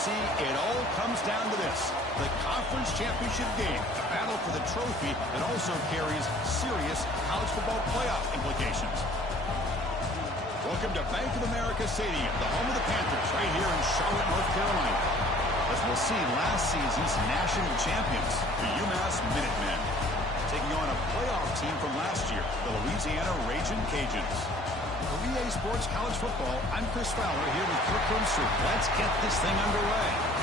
see, it all comes down to this. The conference championship game, a battle for the trophy that also carries serious college football playoff implications. Welcome to Bank of America Stadium, the home of the Panthers, right here in Charlotte, North Carolina. As we'll see, last season's national champions, the UMass Minutemen, taking on a playoff team from last year, the Louisiana Ragin' Cajuns. For EA Sports College Football, I'm Chris Fowler here with Kirk Cruiser. Let's get this thing underway.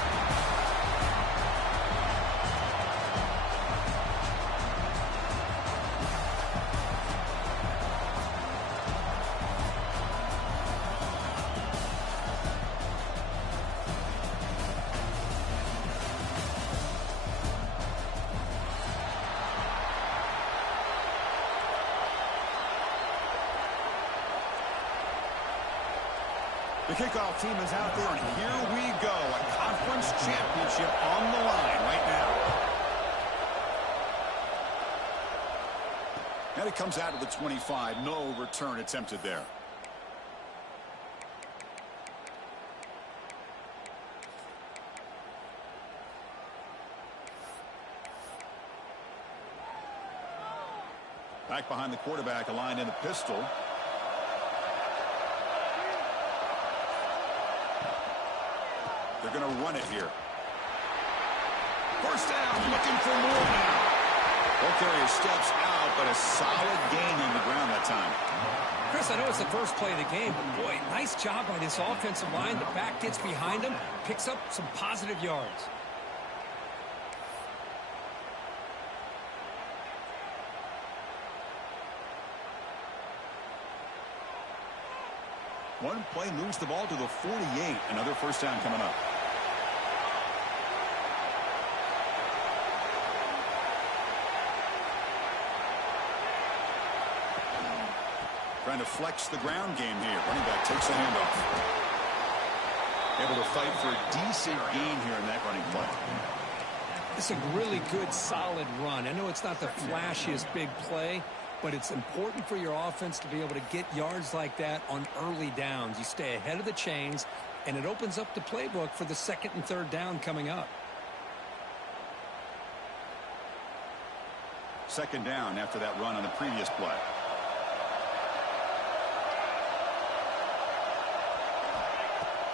The kickoff team is out there, and here we go. A conference championship on the line right now. And it comes out of the 25. No return attempted there. Back behind the quarterback, aligned in the pistol. They're going to run it here. First down, looking for more now. Ball carrier steps out, but a solid gain on the ground that time. Chris, I know it's the first play of the game, but boy, nice job by this offensive line. The back gets behind him, picks up some positive yards. One play moves the ball to the 48. Another first down coming up. Trying to flex the ground game here. Running back takes the handoff. Able to fight for a decent gain here in that running play. It's a really good, solid run. I know it's not the flashiest big play, but it's important for your offense to be able to get yards like that on early downs. You stay ahead of the chains, and it opens up the playbook for the second and third down coming up. Second down after that run on the previous play.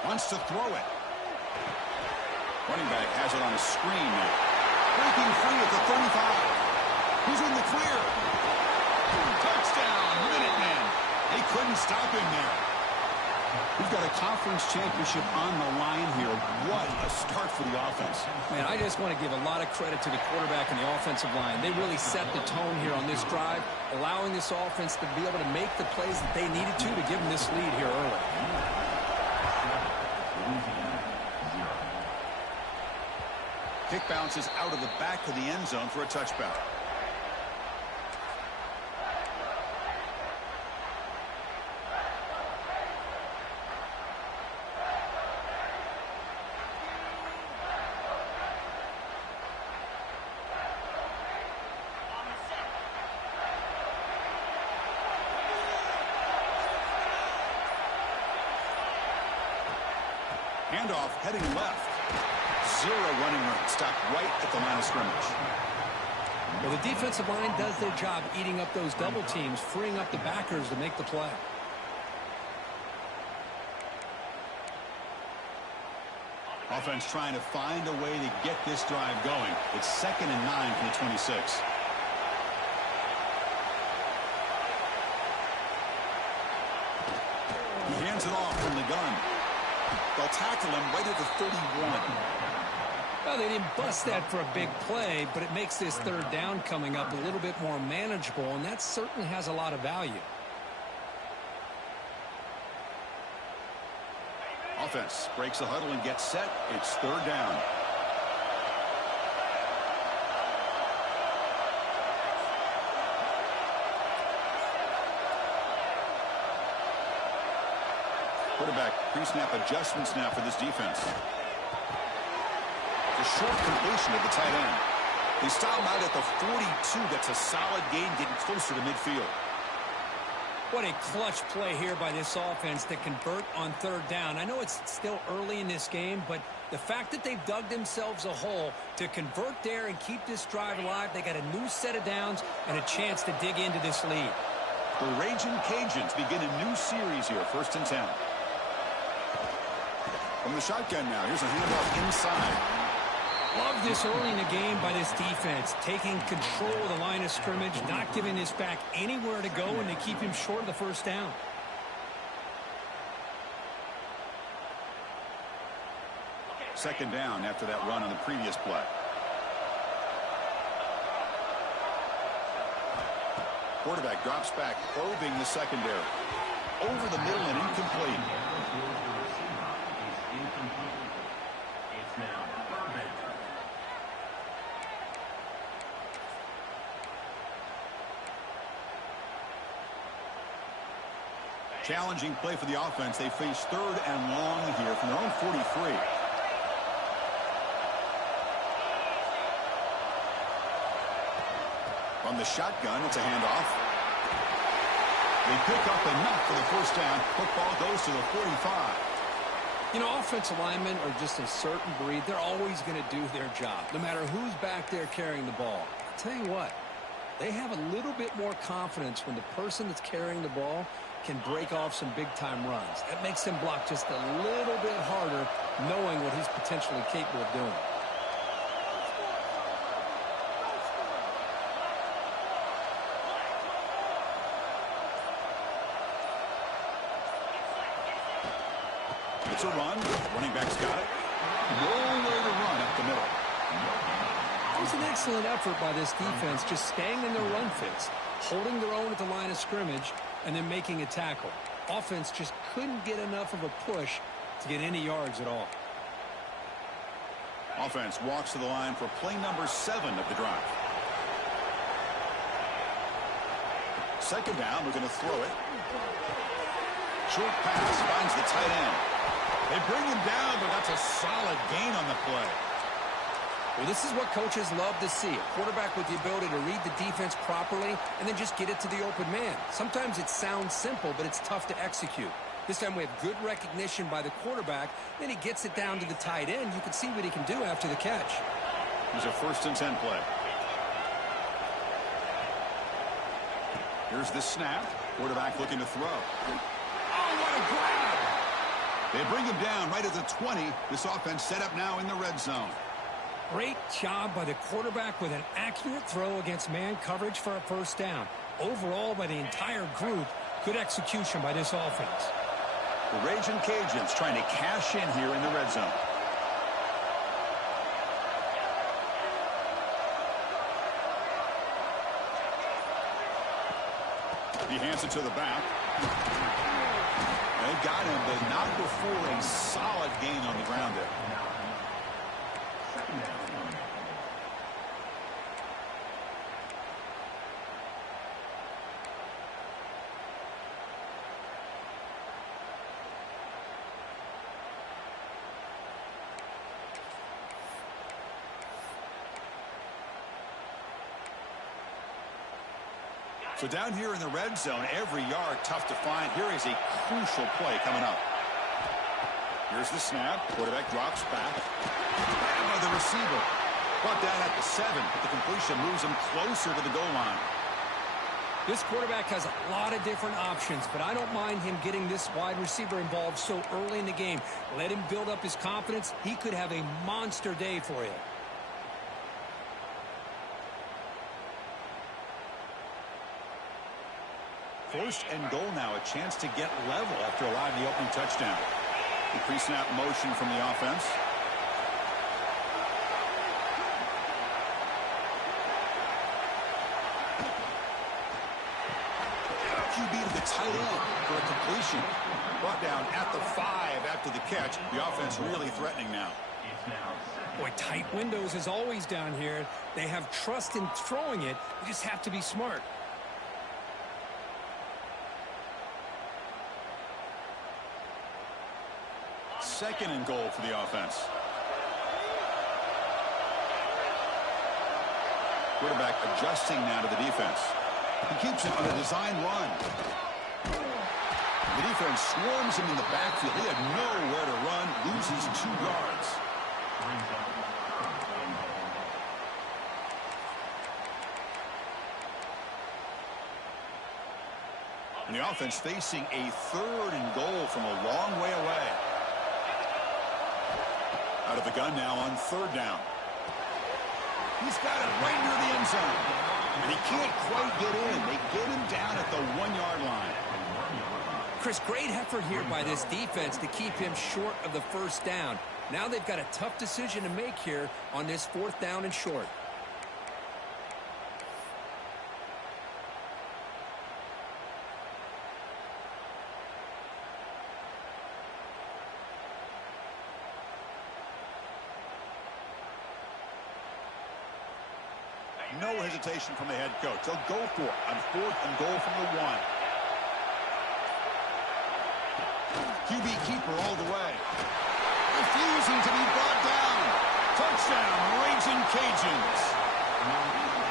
Wants to throw it. Running back has it on a screen now. Breaking free at the 35. He's in the clear. Touchdown, Minutemen. They couldn't stop him there. We've got a conference championship on the line here. What a start for the offense. Man, I just want to give a lot of credit to the quarterback and the offensive line. They really set the tone here on this drive, allowing this offense to be able to make the plays that they needed to give them this lead here early. Kick bounces out of the back of the end zone for a touchback. Handoff heading left. Zero running room. Stopped right at the line of scrimmage. Well, the defensive line does their job eating up those double teams, freeing up the backers to make the play. Offense trying to find a way to get this drive going. It's 2nd and 9 from the 26. He hands it off from the gun. They'll tackle him right at the 31. Well, they didn't bust that for a big play, but it makes this third down coming up a little bit more manageable, and that certainly has a lot of value. Offense breaks the huddle and gets set. It's third down. Quarterback pre-snap adjustments now for this defense. The short completion of the tight end. They stop him out at the 42. That's a solid gain, getting closer to midfield. What a clutch play here by this offense to convert on third down. I know it's still early in this game, but The fact that they've dug themselves a hole to convert there and keep this drive alive, they got a new set of downs and a chance to dig into this lead. The Raging Cajuns begin a new series here, 1st and 10. From the shotgun now, here's a handoff inside. Love this early in the game by this defense, taking control of the line of scrimmage, not giving this back anywhere to go, and they keep him short of the 1st down. Second down after that run on the previous play. Quarterback drops back, probing the secondary. Over the middle and incomplete. Challenging play for the offense. They face 3rd and long here from their own 43. From the shotgun, it's a handoff. They pick up enough for the 1st down. Football goes to the 45. You know, offensive linemen are just a certain breed. They're always going to do their job, no matter who's back there carrying the ball. I'll tell you what, they have a little bit more confidence when the person that's carrying the ball can break off some big-time runs. That makes them block just a little bit harder, knowing what he's potentially capable of doing. It's a run. Running back's got it. Nowhere to run up the middle. It was an excellent effort by this defense, just staying in their run fits, holding their own at the line of scrimmage, and then making a tackle. Offense just couldn't get enough of a push to get any yards at all. Offense walks to the line for play number 7 of the drive. Second down, we're going to throw it. Short pass finds the tight end. They bring him down, but that's a solid gain on the play. Well, this is what coaches love to see. A quarterback with the ability to read the defense properly and then just get it to the open man. Sometimes it sounds simple, but it's tough to execute. This time we have good recognition by the quarterback. Then he gets it down to the tight end. You can see what he can do after the catch. Here's a 1st and 10 play. Here's the snap. Quarterback looking to throw. Oh, what a grab! They bring him down right at the 20. This offense set up now in the red zone. Great job by the quarterback with an accurate throw against man coverage for a 1st down. Overall, by the entire group, good execution by this offense. The Raging Cajuns trying to cash in here in the red zone. He hands it to the back. They got him, but not before a solid gain on the ground there. So down here in the red zone, every yard tough to find. Here is a crucial play coming up. Here's the snap. Quarterback drops back. Grabbed by the receiver. Brought down at the 7, but the completion moves him closer to the goal line. This quarterback has a lot of different options, but I don't mind him getting this wide receiver involved so early in the game. Let him build up his confidence. He could have a monster day for you. 1st and goal now, a chance to get level after allowing the opening touchdown. The pre-snap motion from the offense. QB to the tight end for a completion. Brought down at the 5 after the catch. The offense really threatening now. Boy, tight windows is always down here. They have trust in throwing it. You just have to be smart. Second and goal for the offense. Quarterback adjusting now to the defense. He keeps it on a design run. The defense swarms him in the backfield. He had nowhere to run, loses 2 yards. And the offense facing a 3rd and goal from a long way away. Out of the gun now on 3rd down. He's got it right near the end zone. And he can't quite get in. They get him down at the 1-yard line. Chris, great effort here by this defense to keep him short of the 1st down. Now they've got a tough decision to make here on this 4th down and short. No hesitation from the head coach. They'll go for it on 4th and goal from the 1. QB keeper all the way. Refusing to be brought down. Touchdown, Raging Cajuns.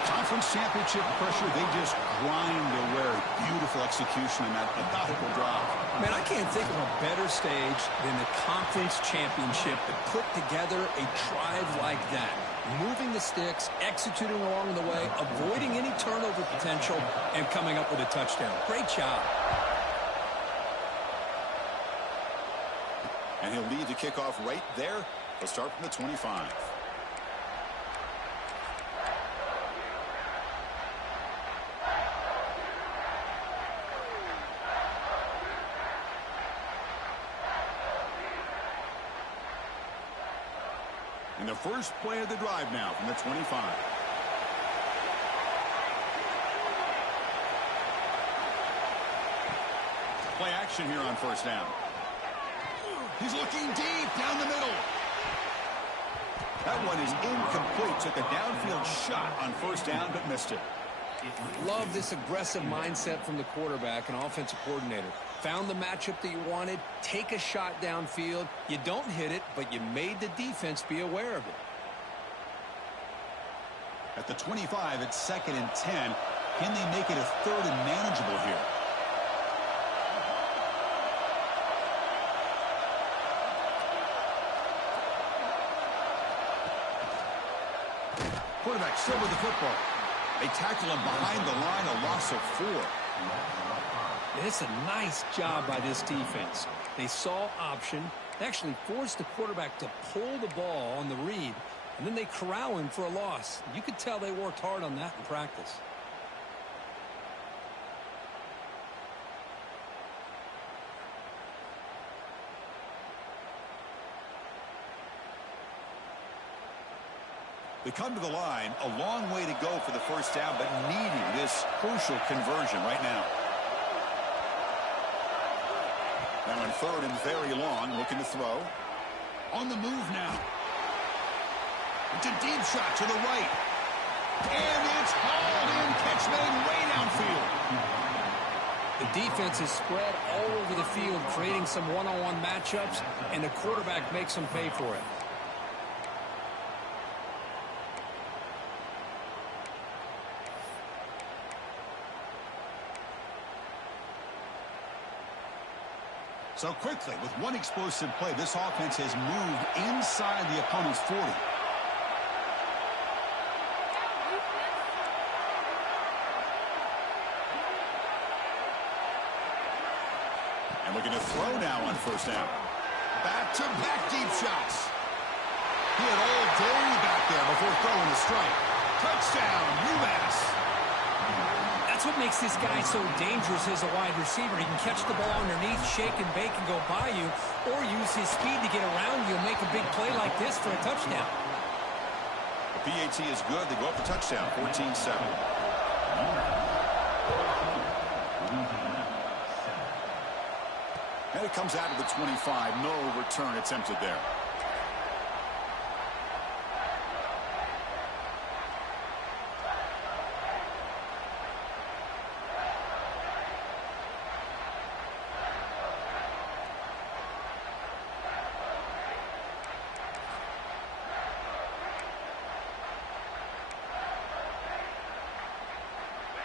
Conference championship pressure, they just grind away. Beautiful execution in that methodical drop. Man, I can't think of a better stage than the conference championship to put together a drive like that. Moving the sticks, executing along the way, avoiding any turnover potential, and coming up with a touchdown. Great job. And he'll lead the kickoff right there. They'll start from the 25. And the first play of the drive now from the 25. Play action here on 1st down. He's looking deep down the middle. That one is incomplete. Took a downfield shot on 1st down, but missed it. Love this aggressive mindset from the quarterback and offensive coordinator. Found the matchup that you wanted. Take a shot downfield. You don't hit it, but you made the defense be aware of it. At the 25, it's 2nd and 10. Can they make it a 3rd and manageable here? Quarterback still with the football. They tackle him behind the line, a loss of 4. It's a nice job by this defense. They saw option, they actually forced the quarterback to pull the ball on the read, and then they corral him for a loss. You could tell they worked hard on that in practice. They come to the line, a long way to go for the 1st down, but needing this crucial conversion right now. Now on 3rd and very long, looking to throw. On the move now. It's a deep shot to the right. And it's hauled in, catch made way downfield. The defense is spread all over the field, creating some one-on-one matchups, and the quarterback makes them pay for it. So quickly, with one explosive play, this offense has moved inside the opponent's 40. And looking to throw now on 1st down. Back-to-back deep shots. He had all day back there before throwing a strike. Touchdown, UMass. That's what makes this guy so dangerous as a wide receiver. He can catch the ball underneath, shake and bake and go by you, or use his speed to get around you and make a big play like this for a touchdown. The PAT is good. They go up for touchdown, 14-7. And it comes out of the 25. No return attempted there.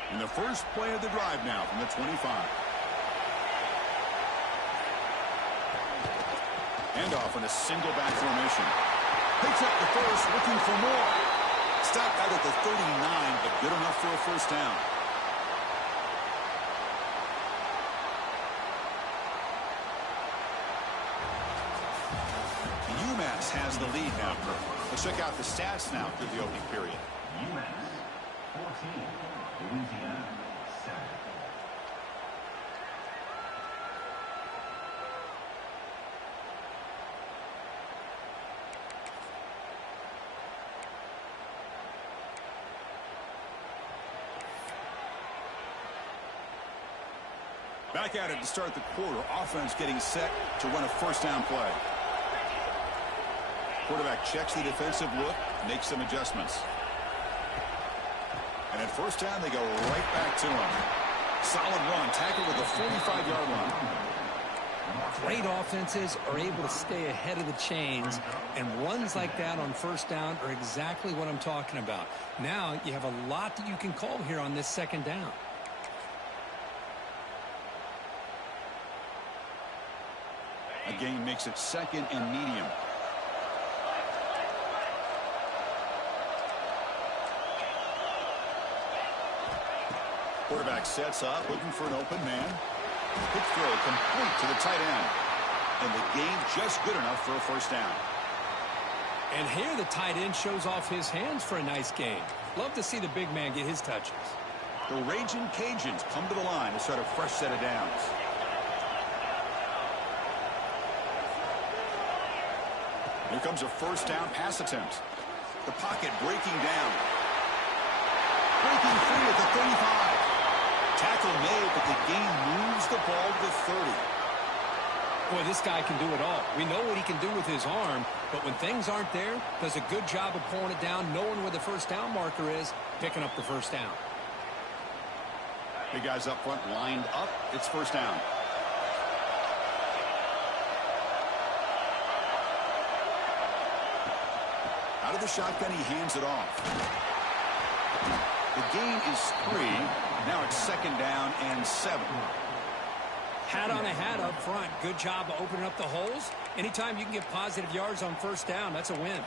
And the first play of the drive now from the 25. Handoff in a single back formation. Picks up the first, looking for more. Stopped out at the 39, but good enough for a first down. UMass has the lead now, Kirk. Let's check out the stats now through the opening period. UMass 14, Louisiana 7. Back at it to start the quarter. Offense getting set to run a first down play. Quarterback checks the defensive look, makes some adjustments. And at first down, they go right back to him. Solid run, tackle with a 45-yard line. Great offenses are able to stay ahead of the chains, and runs like that on first down are exactly what I'm talking about. Now you have a lot that you can call here on this second down. A gain makes it second and medium. Quarterback sets up, looking for an open man. Quick throw complete to the tight end. And the gain just good enough for a first down. And here the tight end shows off his hands for a nice gain. Love to see the big man get his touches. The Raging Cajuns come to the line to start a fresh set of downs. Here comes a first down pass attempt. The pocket breaking down. Breaking free at the 35. Tackle made, but the gain moves the ball to the 30. Boy, this guy can do it all. We know what he can do with his arm, but when things aren't there, does a good job of pulling it down, knowing where the first down marker is, picking up the first down. Big guys up front lined up. It's first down. Out of the shotgun, he hands it off. The gain is 3. Now it's second down and 7. Hat on a hat up front. Good job of opening up the holes. Anytime you can get positive yards on first down, that's a win.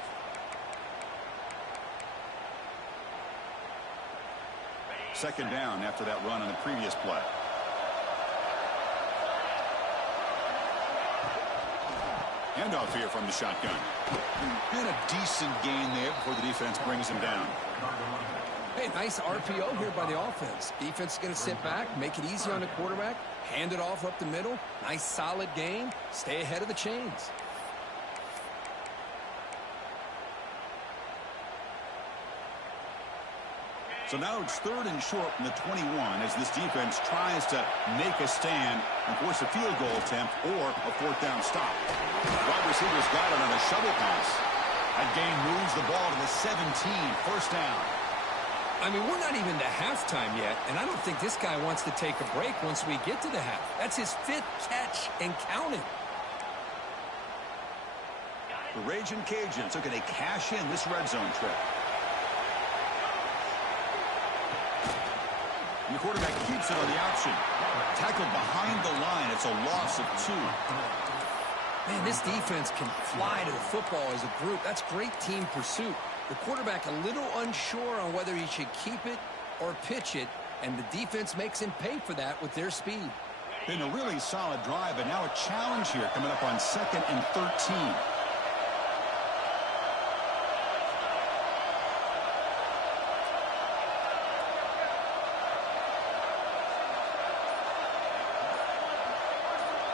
Second down after that run on the previous play. Handoff here from the shotgun. And a decent gain there before the defense brings him down. Hey, nice RPO here by the offense. Defense is going to sit back, make it easy on the quarterback, hand it off up the middle. Nice solid gain. Stay ahead of the chains. So now it's third and short from the 21 as this defense tries to make a stand and force a field goal attempt or a fourth down stop. Wide receivers got it on a shovel pass. That gain moves the ball to the 17, first down. I mean, we're not even to halftime yet, and I don't think this guy wants to take a break once we get to the half. That's his 5th catch and counting. The Raging Cajuns are going to cash in this red zone trip. And the quarterback keeps it on the option. Tackled behind the line. It's a loss of 2. Man, this defense can fly to the football as a group. That's great team pursuit. The quarterback a little unsure on whether he should keep it or pitch it, and the defense makes him pay for that with their speed. Been a really solid drive, but now a challenge here coming up on second and 13.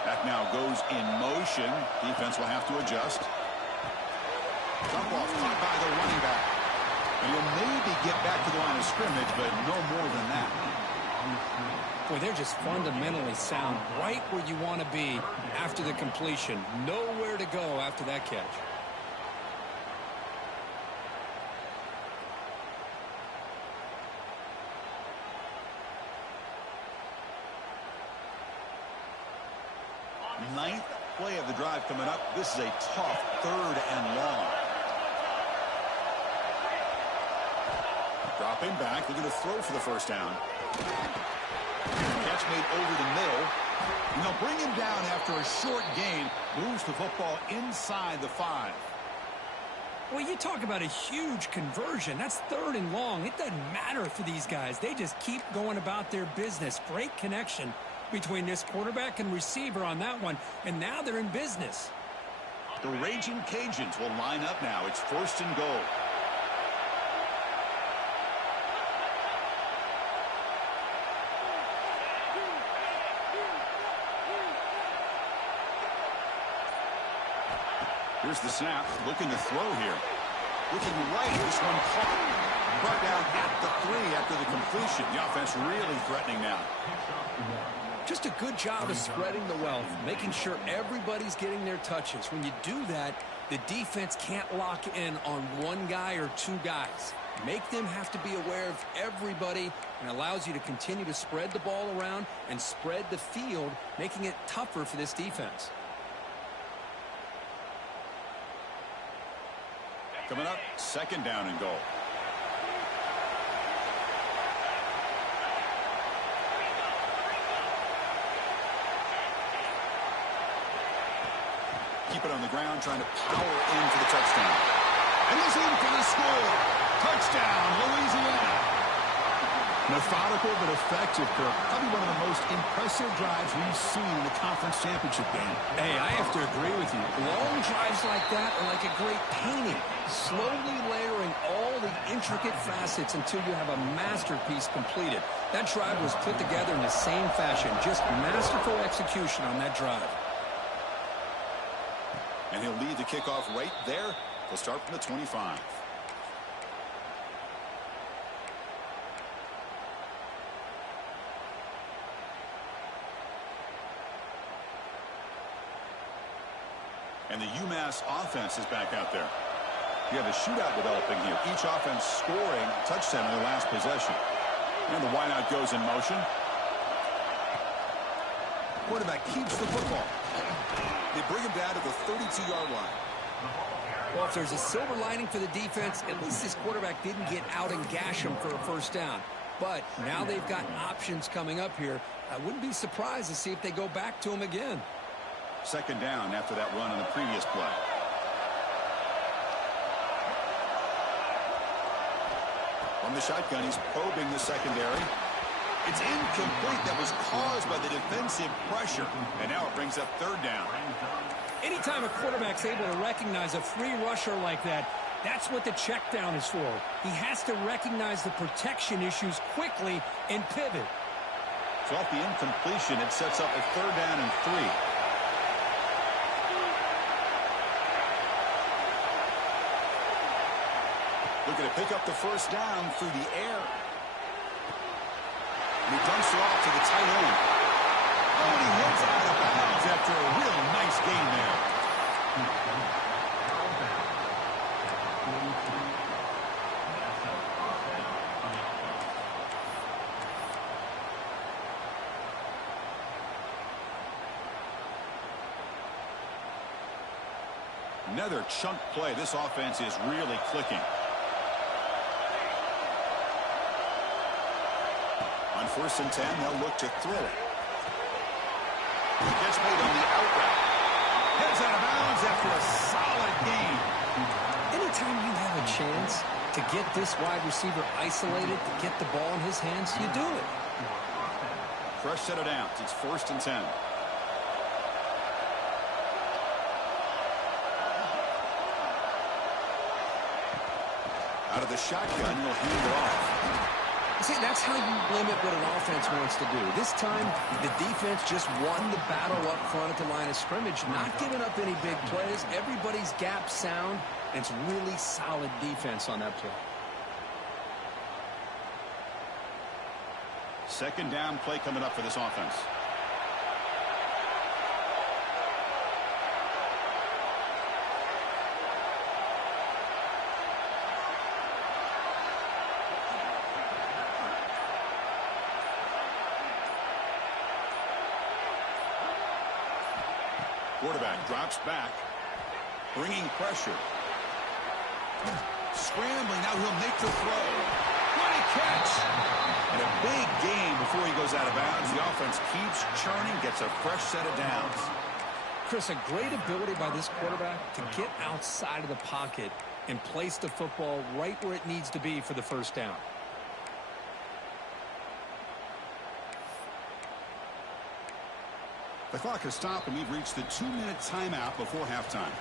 Back now goes in motion. Defense will have to adjust. Dump off caught by the running back. And he'll maybe get back to the line of scrimmage, but no more than that. Boy, they're just fundamentally sound right where you want to be after the completion. Nowhere to go after that catch. Ninth play of the drive coming up. This is a tough third and long. Dropping back, looking to throw for the first down. Catch made over the middle. And they'll bring him down after a short gain. Moves the football inside the 5. Well, you talk about a huge conversion. That's 3rd and long. It doesn't matter for these guys. They just keep going about their business. Great connection between this quarterback and receiver on that one, and now they're in business. The Raging Cajuns will line up now. It's 1st and goal. Here's the snap, looking to throw here. Looking right, this one caught. Brought down at the 3 after the completion. The offense really threatening now. Just a good job of spreading the wealth, making sure everybody's getting their touches. When you do that, the defense can't lock in on one guy or 2 guys. Make them have to be aware of everybody, and allows you to continue to spread the ball around and spread the field, making it tougher for this defense. Coming up, 2nd down and goal. Keep it on the ground, trying to power in for the touchdown. And he's in for the score. Touchdown, Louisiana. Methodical but effective, Kirk. Probably one of the most impressive drives we've seen in the conference championship game. Hey, I have to agree with you. Long drives like that are like a great painting. Slowly layering all the intricate facets until you have a masterpiece completed. That drive was put together in the same fashion. Just masterful execution on that drive. And he'll lead the kickoff right there. We'll start from the 25. And the UMass offense is back out there. You have a shootout developing here. Each offense scoring a touchdown in their last possession. And the wideout goes in motion. Quarterback keeps the football. They bring him down to the 32-yard line. Well, if there's a silver lining for the defense, at least this quarterback didn't get out and gash him for a 1st down. But now they've got options coming up here. I wouldn't be surprised to see if they go back to him again. 2nd down after that run on the previous play. From the shotgun, he's probing the secondary. It's incomplete. That was caused by the defensive pressure. And now it brings up 3rd down. Anytime a quarterback's able to recognize a free rusher like that, that's what the check down is for. He has to recognize the protection issues quickly and pivot. So off the incompletion, it sets up a 3rd down and 3. Looking to pick up the 1st down through the air. And he dumps it off to the tight end. Oh, and he heads out of bounds after a real nice gain there. Another chunk play. This offense is really clicking. On 1st and 10, they'll look to throw it. He gets made on the out route. Heads out of bounds after a solid gain. Anytime you have a chance to get this wide receiver isolated, to get the ball in his hands, you do it. Fresh set of downs. It's 1st and 10. Out of the shotgun, he'll hand it off. See, that's how you limit what an offense wants to do. This time, the defense just won the battle up front at the line of scrimmage, not giving up any big plays. Everybody's gap sound, and it's really solid defense on that play. 2nd down play coming up for this offense. Quarterback drops back, bringing pressure. Scrambling, now he'll make the throw. What a catch! And a big gain before he goes out of bounds. The offense keeps churning, gets a fresh set of downs. Chris, a great ability by this quarterback to get outside of the pocket and place the football right where it needs to be for the first down. The clock has stopped, and we've reached the 2-minute timeout before halftime.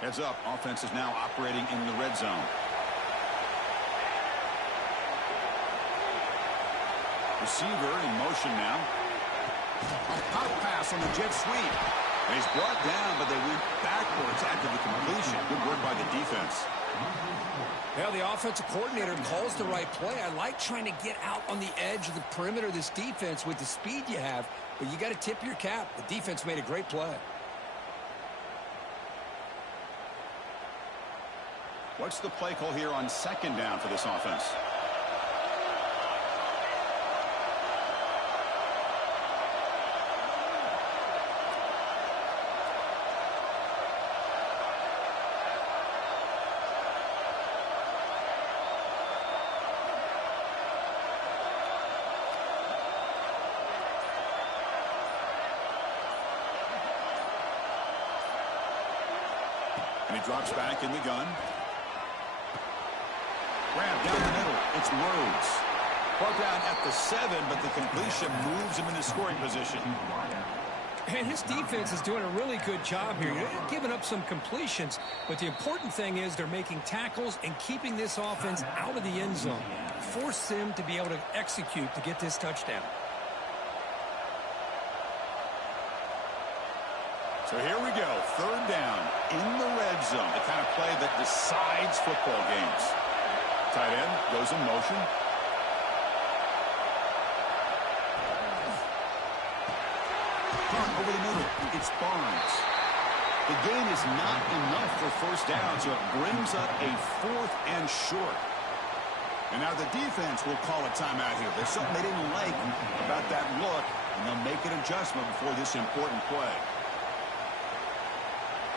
Heads up, offense is now operating in the red zone. Receiver in motion now. A pop pass on the jet sweep. And he's brought down, but they went backwards after the completion. Good work by the defense. Well, the offensive coordinator calls the right play. I like trying to get out on the edge of the perimeter of this defense with the speed you have, but you got to tip your cap. The defense made a great play. What's the play call here on second down for this offense? And he drops back in the gun. Grab down the middle. It's Rhodes. Brought down at the 7, but the completion moves him into scoring position. And his defense is doing a really good job here. They're giving up some completions, but the important thing is they're making tackles and keeping this offense out of the end zone. Force them to be able to execute to get this touchdown. So here we go, third down in the red zone, the kind of play that decides football games. Tight end goes in motion. Punt over the middle. It's Barnes. The gain is not enough for first down, so it brings up a 4th and short. And now the defense will call a timeout here. There's something they didn't like about that look, and they'll make an adjustment before this important play.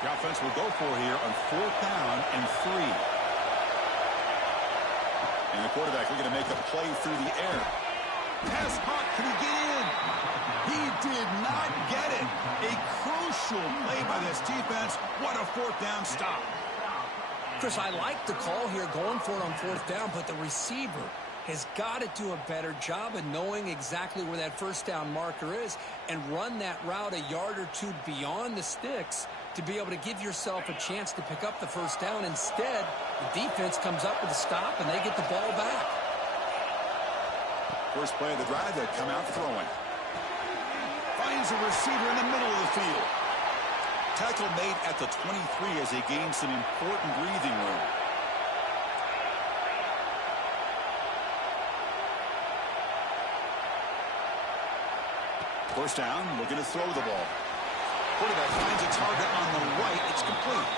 The offense will go for here on 4th down and 3. And the quarterback looking to make a play through the air. Pass caught. Can he get in? He did not get it. A crucial play by this defense. What a 4th down stop. Chris, I like the call here going for it on 4th down, but the receiver has got to do a better job of knowing exactly where that first down marker is and run that route a yard or two beyond the sticks to be able to give yourself a chance to pick up the first down. Instead, the defense comes up with a stop, and they get the ball back. First play of the drive, they come out throwing. Finds a receiver in the middle of the field. Tackle made at the 23 as they gain some important breathing room. First down, looking to throw the ball. Quarterback finds a target on the right. It's complete.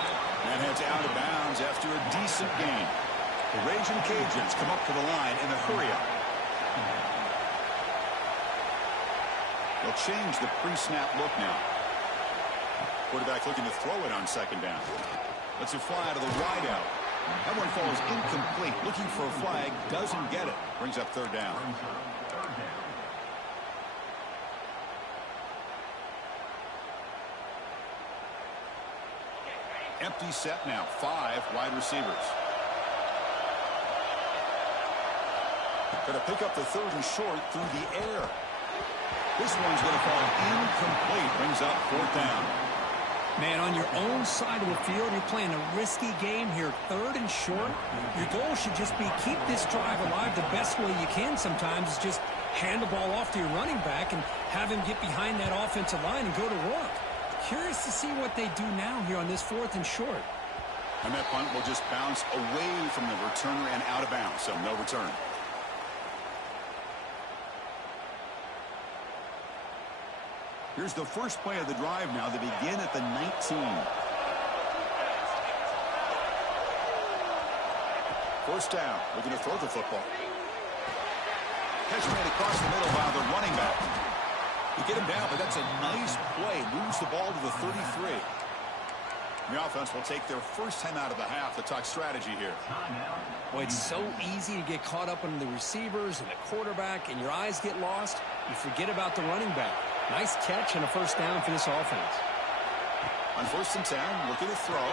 And heads out of bounds after a decent gain. The Raging Cajuns come up to the line in a hurry-up. They'll change the pre-snap look now. Quarterback looking to throw it on second down. Lets it fly to the wide out. That one falls incomplete. Looking for a flag. Doesn't get it. Brings up third down. Empty set now. 5 wide receivers. Going to pick up the 3rd and short through the air. This one's going to fall incomplete. Brings up 4th down. Man, on your own side of the field, you're playing a risky game here. 3rd and short. Your goal should just be keep this drive alive the best way you can sometimes is just hand the ball off to your running back and have him get behind that offensive line and go to work. Curious to see what they do now here on this 4th and short. And that punt will just bounce away from the returner and out of bounds, so no return. Here's the first play of the drive now. They begin at the 19. First down. Looking to throw the football. Catch made across the middle by the running back. You get him down, but that's a nice play. Moves the ball to the 33. The offense will take their first time out of the half to talk strategy here. Well, it's so easy to get caught up in the receivers and the quarterback, and your eyes get lost. You forget about the running back. Nice catch and a first down for this offense. On 1st and 10, looking to throw.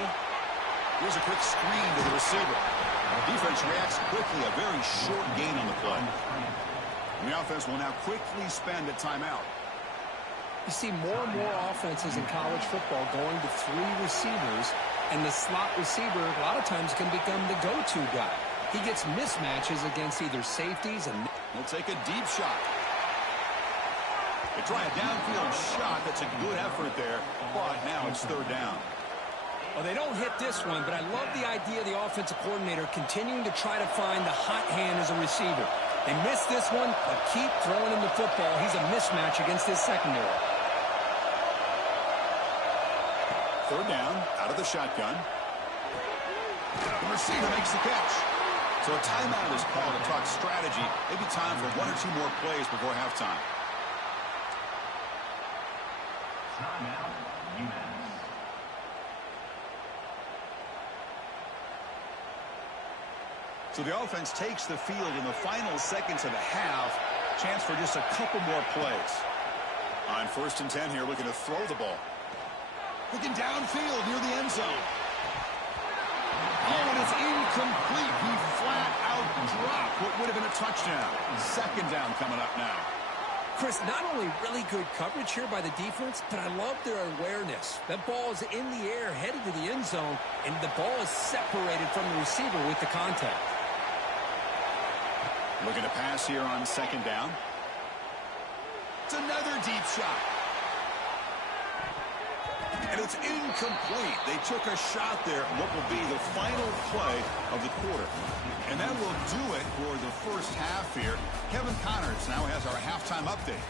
Here's a quick screen to the receiver. The defense reacts quickly, a very short gain on the play. And the offense will now quickly spend a timeout. You see more and more offenses in college football going to 3 receivers, and the slot receiver a lot of times can become the go-to guy. He gets mismatches against either safeties and... He'll take a deep shot. They try a downfield shot. That's a good effort there, but now it's 3rd down. Well, they don't hit this one, but I love the idea of the offensive coordinator continuing to try to find the hot hand as a receiver. They missed this one, but keep throwing him the football. He's a mismatch against this secondary. 3rd down, out of the shotgun. The receiver makes the catch. So a timeout is called to talk strategy. Maybe time for 1 or 2 more plays before halftime. Timeout, UMass. So the offense takes the field in the final seconds of the half. Chance for just a couple more plays. On 1st and 10 here, looking to throw the ball. Looking downfield near the end zone. Oh, and it's incomplete. He flat out dropped what would have been a touchdown. 2nd down coming up now. Chris, not only really good coverage here by the defense, but I love their awareness. That ball is in the air, headed to the end zone, and the ball is separated from the receiver with the contact. Looking to pass here on 2nd down. It's another deep shot. And it's incomplete. They took a shot there, what will be the final play of the quarter. And that will do it for the first half here. Kevin Connors now has our halftime update.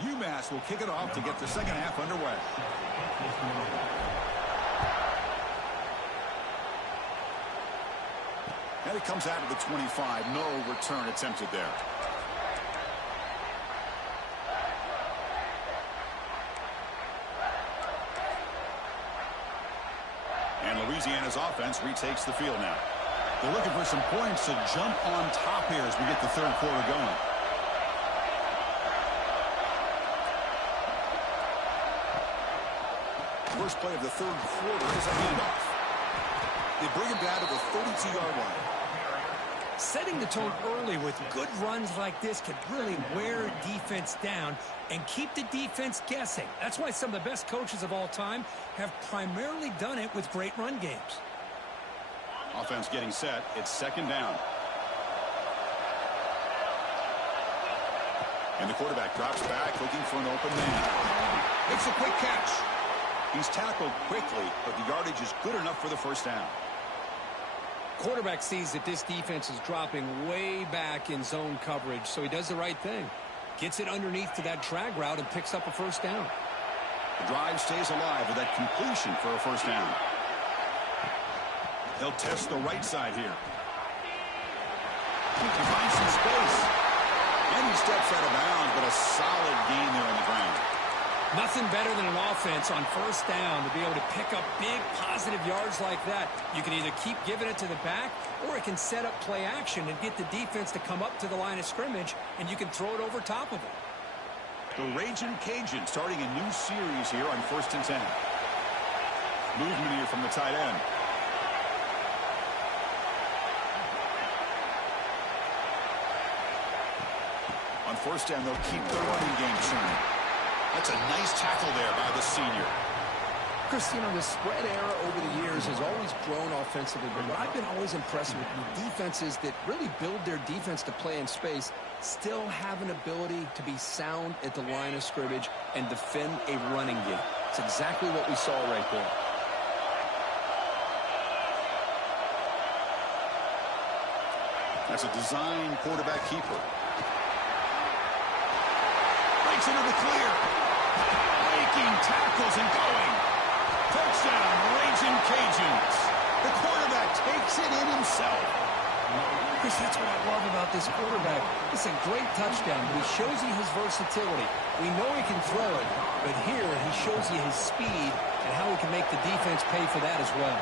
UMass will kick it off to get the second half underway. And it comes out of the 25. No return attempted there. And Louisiana's offense retakes the field now. They're looking for some points to jump on top here as we get the 3rd quarter going. First play of the 3rd quarter is a handoff. They bring him down to the 32-yard line. Setting the tone early with good runs like this can really wear a defense down and keep the defense guessing. That's why some of the best coaches of all time have primarily done it with great run games. Offense getting set. It's 2nd down. And the quarterback drops back looking for an open man. Makes a quick catch. He's tackled quickly, but the yardage is good enough for the first down. Quarterback sees that this defense is dropping way back in zone coverage, so he does the right thing. Gets it underneath to that drag route and picks up a first down. The drive stays alive with that completion for a first down. They'll test the right side here. He finds some space. And he steps out of bounds, but a solid gain there on the ground. Nothing better than an offense on first down to be able to pick up big positive yards like that. You can either keep giving it to the back, or it can set up play action and get the defense to come up to the line of scrimmage, and you can throw it over top of it. The Ragin' Cajun starting a new series here on 1st and 10. Movement here from the tight end. On 1st down, they'll keep the running game churning. That's a nice tackle there by the senior. Chris, you know, the spread era over the years has always grown offensively, but what I've been always impressed with defenses that really build their defense to play in space still have an ability to be sound at the line of scrimmage and defend a running game. It's exactly what we saw right there. That's a design quarterback keeper. Breaks into the clear. Breaking tackles and going. Touchdown, Ragin' Cajuns. The quarterback takes it in himself. Chris, that's what I love about this quarterback. It's a great touchdown, but he shows you his versatility. We know he can throw it, but here he shows you his speed and how he can make the defense pay for that as well.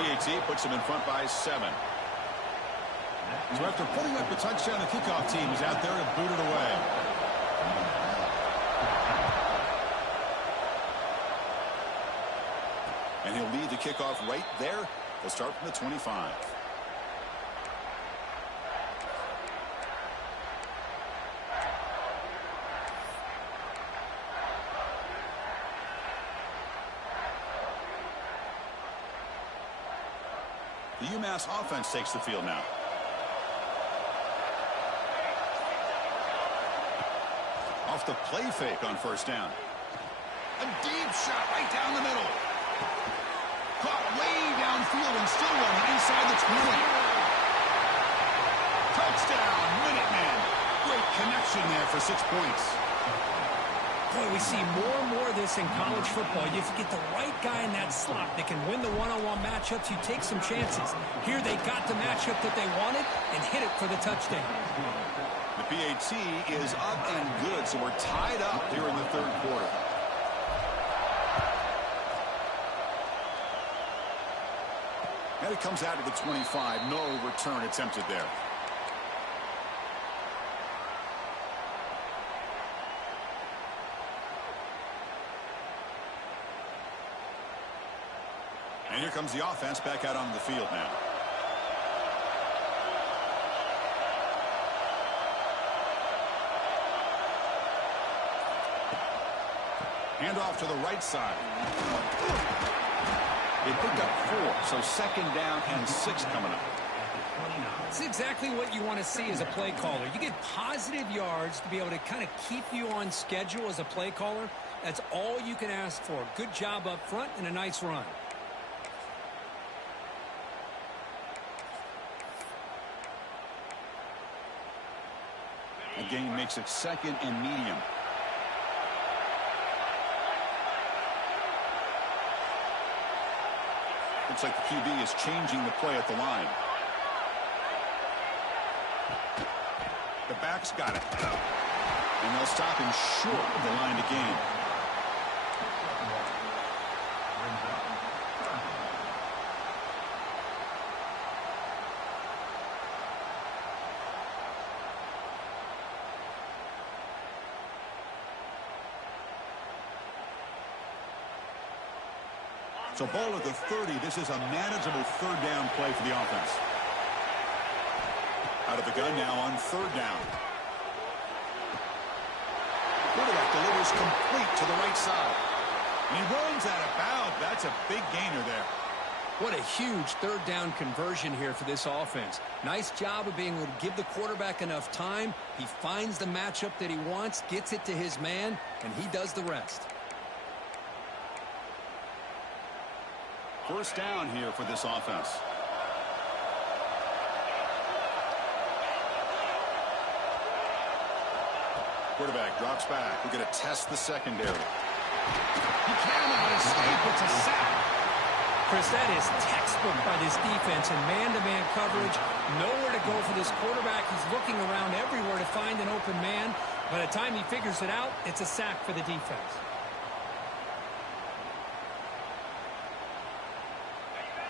PAT puts him in front by 7. So after putting up the touchdown, the kickoff team is out there to boot it away. And he'll lead the kickoff right there. They'll start from the 25. The UMass offense takes the field now. Off the play fake on first down. A deep shot right down the middle. Caught way downfield and still running inside the 20. Touchdown, Minutemen. Great connection there for 6 points. Boy, we see more and more of this in college football. If you get the right guy in that slot that can win the one-on-one matchups, you take some chances. Here they got the matchup that they wanted and hit it for the touchdown. The PAT is up and good, so we're tied up here in the third quarter. And it comes out of the 25. No return attempted there. And here comes the offense back out on the field now. Hand off to the right side. They picked up 4, so second down and 6 coming up. It's exactly what you want to see as a play caller. You get positive yards to be able to kind of keep you on schedule as a play caller. That's all you can ask for. Good job up front and a nice run. The gain makes it second and medium. Looks like the QB is changing the play at the line. The back's got it. And they'll stop him short of the line to gain. So ball at the 30. This is a manageable third down play for the offense. Out of the gun now on third down. Quarterback delivers complete to the right side. And he runs out of bounds. That's a big gainer there. What a huge third down conversion here for this offense. Nice job of being able to give the quarterback enough time. He finds the matchup that he wants, gets it to his man, and he does the rest. First down here for this offense. Quarterback drops back. We're going to test the secondary. He cannot escape. It's a sack. Chris, that is textbook by this defense in man-to-man coverage. Nowhere to go for this quarterback. He's looking around everywhere to find an open man. By the time he figures it out, it's a sack for the defense.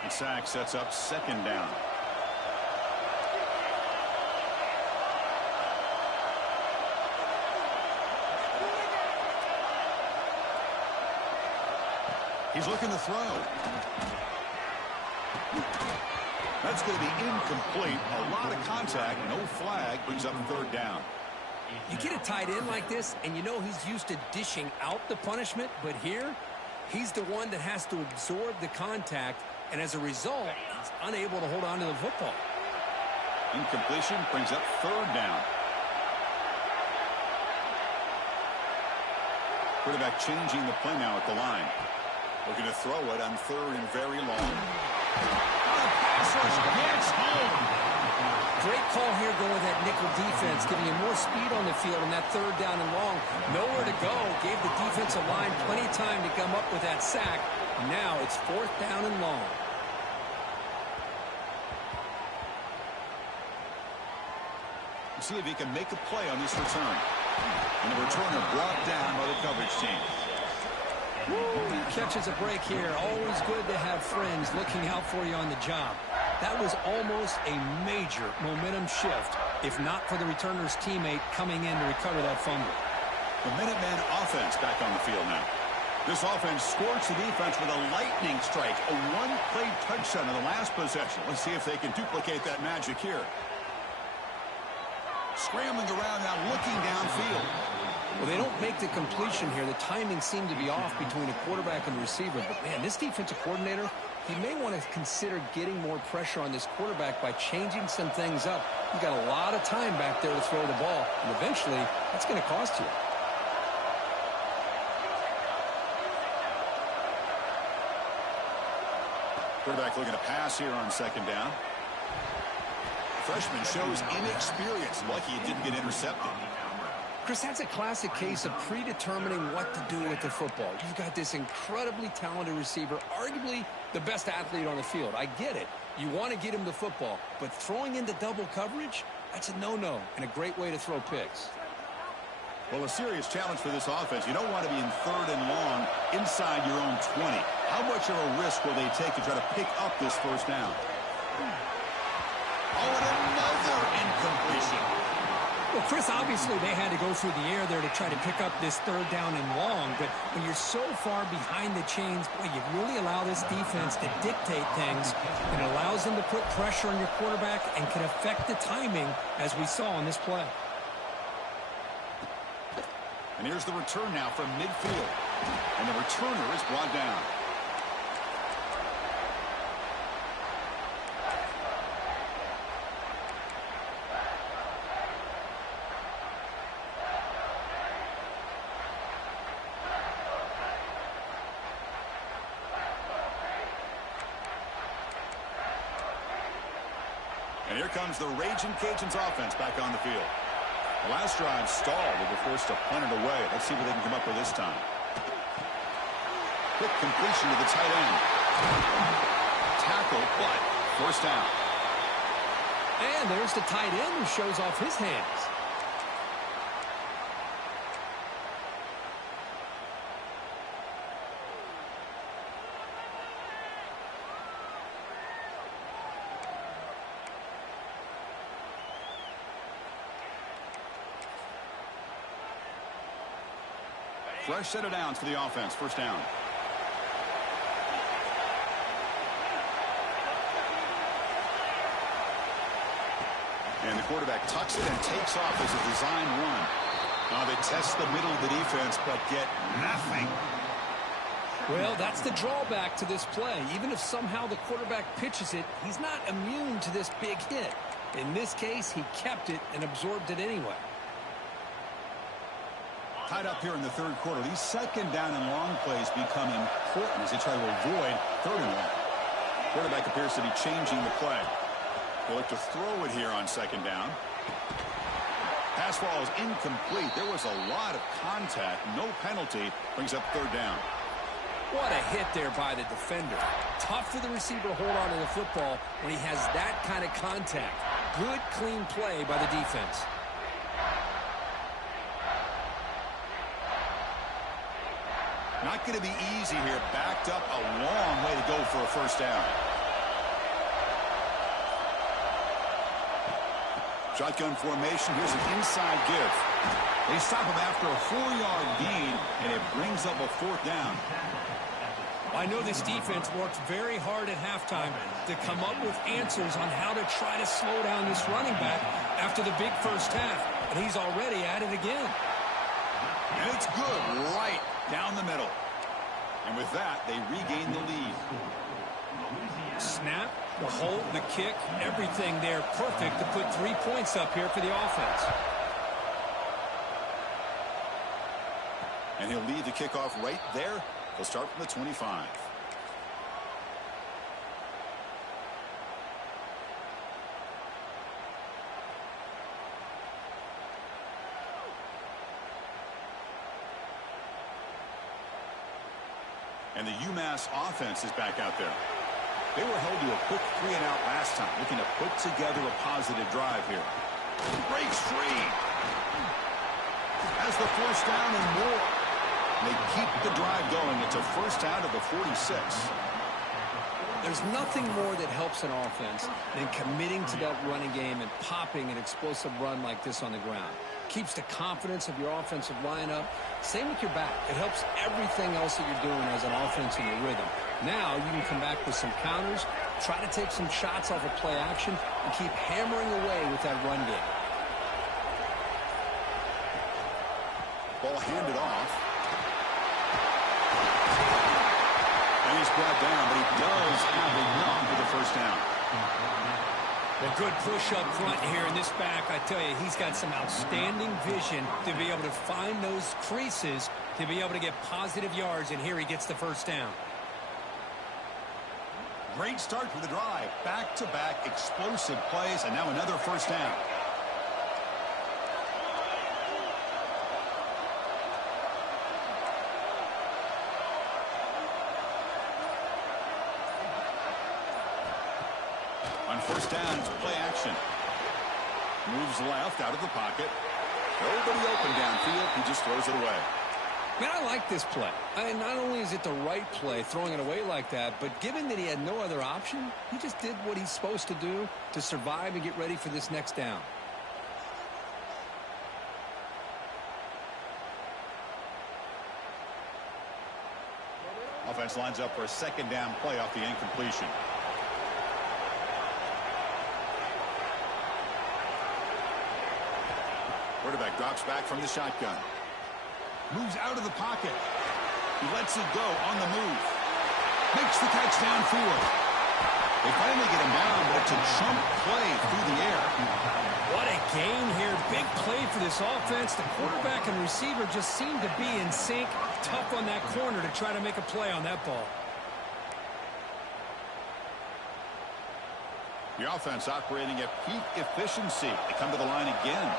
The sack sets up second down. He's looking to throw. That's going to be incomplete. A lot of contact, no flag, brings up third down. You get a tight end like this, and you know he's used to dishing out the punishment, but here, he's the one that has to absorb the contact, and as a result, he's unable to hold on to the football. Incompletion brings up third down. Quarterback changing the play now at the line. Looking to throw it on third and very long. The pass rush gets home. Great call here going with that nickel defense, giving you more speed on the field on that third down and long. Nowhere to go. Gave the defensive line plenty of time to come up with that sack. Now it's fourth down and long. See if he can make a play on this return. And the returner brought down by the coverage team. Woo, catches a break here. Always good to have friends looking out for you on the job. That was almost a major momentum shift, if not for the returner's teammate coming in to recover that fumble. The Minutemen offense back on the field now. This offense scorched the defense with a lightning strike, a one-play touchdown in the last possession. Let's see if they can duplicate that magic here. Scrambling around now, looking downfield. Well, they don't make the completion here. The timing seemed to be off between a quarterback and a receiver. But, man, this defensive coordinator, he may want to consider getting more pressure on this quarterback by changing some things up. He's got a lot of time back there to throw the ball, and eventually that's going to cost you. Quarterback looking to pass here on second down. Freshman shows inexperience. Lucky he didn't get intercepted. Chris, that's a classic case of predetermining what to do with the football. You've got this incredibly talented receiver, arguably the best athlete on the field. I get it. You want to get him the football, but throwing into double coverage, that's a no-no and a great way to throw picks. Well, a serious challenge for this offense. You don't want to be in third and long inside your own 20. How much of a risk will they take to try to pick up this first down? Oh, and another incompletion. Well, Chris, obviously they had to go through the air there to try to pick up this third down and long, but when you're so far behind the chains, boy, you really allow this defense to dictate things. It allows them to put pressure on your quarterback and can affect the timing, as we saw on this play. And here's the return now from midfield. And the returner is brought down. And here comes the Raging Cajuns offense back on the field. The last drive stalled. They were forced to punt it away. Let's see what they can come up with this time. Quick completion to the tight end. Tackle, but first down. And there's the tight end who shows off his hands. Fresh set of downs for the offense. First down. And the quarterback tucks it and takes off as a design run. Now they test the middle of the defense, but get nothing. Well, that's the drawback to this play. Even if somehow the quarterback pitches it, he's not immune to this big hit. In this case, he kept it and absorbed it anyway. Tied up here in the third quarter. These second down and long plays become important as they try to avoid third and long. Quarterback appears to be changing the play. They look to throw it here on second down. Pass ball is incomplete. There was a lot of contact. No penalty. Brings up third down. What a hit there by the defender. Tough for the receiver to hold on to the football when he has that kind of contact. Good, clean play by the defense. Not going to be easy here. Backed up a long way to go for a first down. Shotgun formation. Here's an inside give. They stop him after a 4-yard gain, and it brings up a fourth down. I know this defense worked very hard at halftime to come up with answers on how to try to slow down this running back after the big first half, and he's already at it again. And it's good right down the middle. And with that, they regain the lead. Snap, the hold, the kick, everything there perfect to put 3 points up here for the offense. And he'll lead the kickoff right there. He'll start from the 25. And the UMass offense is back out there. They were held to a quick 3-and-out last time, looking to put together a positive drive here. Breaks free. Has the first down and more. They keep the drive going. It's a first down to the 46. There's nothing more that helps an offense than committing to that running game and popping an explosive run like this on the ground. Keeps the confidence of your offensive lineup. Same with your back. It helps everything else that you're doing as an offense in your rhythm. Now you can come back with some counters, try to take some shots off of play action, and keep hammering away with that run game. Ball handed off. And he's brought down, but he does have enough for the first down. Well, good push up front here in this back. I tell you, he's got some outstanding vision to be able to find those creases, to be able to get positive yards, and here he gets the first down. Great start to the drive. Back-to-back explosive plays, and now another first down. On first down, it's play action. Moves left out of the pocket. Nobody open downfield. He just throws it away. Man, I like this play. Not only is it the right play, throwing it away like that, but given that he had no other option, he just did what he's supposed to do to survive and get ready for this next down. Offense lines up for a second down play off the incompletion. Quarterback drops back from the shotgun. Moves out of the pocket. He lets it go on the move. Makes the catch downfield. They finally get him down, but it's a chunk play through the air. What a gain here. Big play for this offense. The quarterback and receiver just seem to be in sync. Tough on that corner to try to make a play on that ball. The offense operating at peak efficiency. They come to the line again.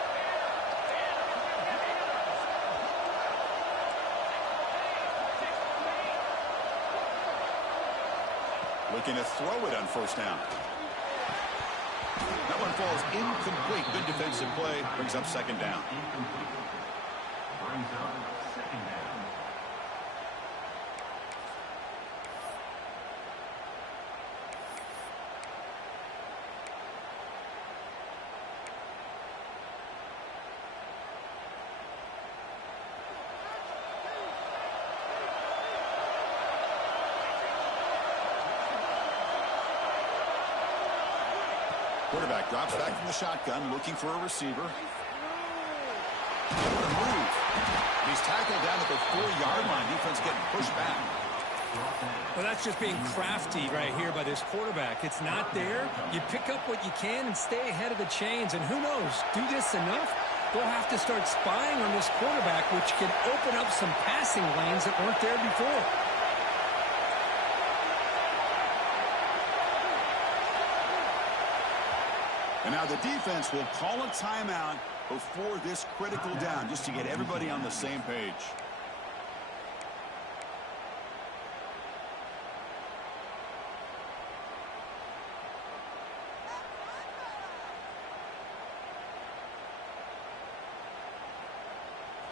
Looking to throw it on first down. That one falls incomplete. Good defensive play. Brings up second down. Brings up second down. Quarterback drops back from the shotgun, looking for a receiver. What a move. He's tackled down at the 4-yard line. Defense getting pushed back. Well, that's just being crafty right here by this quarterback. It's not there. You pick up what you can and stay ahead of the chains. And who knows, do this enough, they'll have to start spying on this quarterback, which can open up some passing lanes that weren't there before. And now the defense will call a timeout before this critical down, just to get everybody on the same page.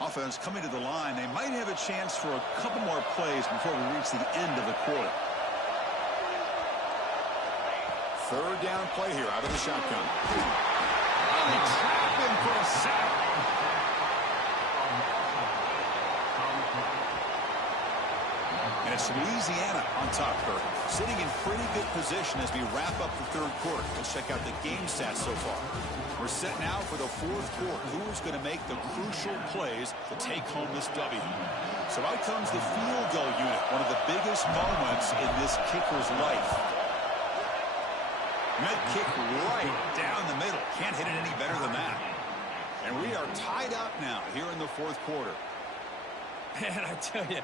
Offense coming to the line. They might have a chance for a couple more plays before we reach the end of the quarter. Third down play here out of the shotgun. Oh, they trap him for a sack. And it's Louisiana on top, Kirk. Sitting in pretty good position as we wrap up the third quarter. Let's check out the game stats so far. We're set now for the fourth quarter. Who is going to make the crucial plays to take home this W? So out comes the field goal unit, one of the biggest moments in this kicker's life. Med kick right down the middle. Can't hit it any better than that. And we are tied up now here in the fourth quarter. Man, I tell you,